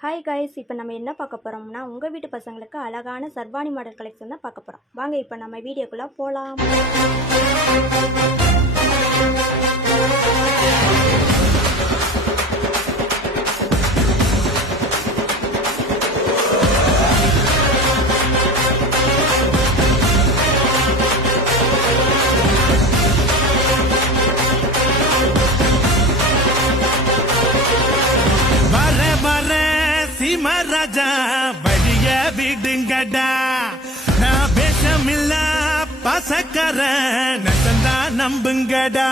Hi guys, இப்போ நம்ம என்ன பார்க்க போகிறோம்னா உங்கள் வீட்டு பசங்களுக்கு அழகான சர்வாணி மாடல் கலெக்ஷன் தான் பார்க்க போகிறோம். வாங்க இப்போ நம்ம வீடியோக்குள்ளே போகலாம். ராஜா வழிய விடுங்கடா, நான் பேசமில்ல பசக்கர நம்புங்கடா.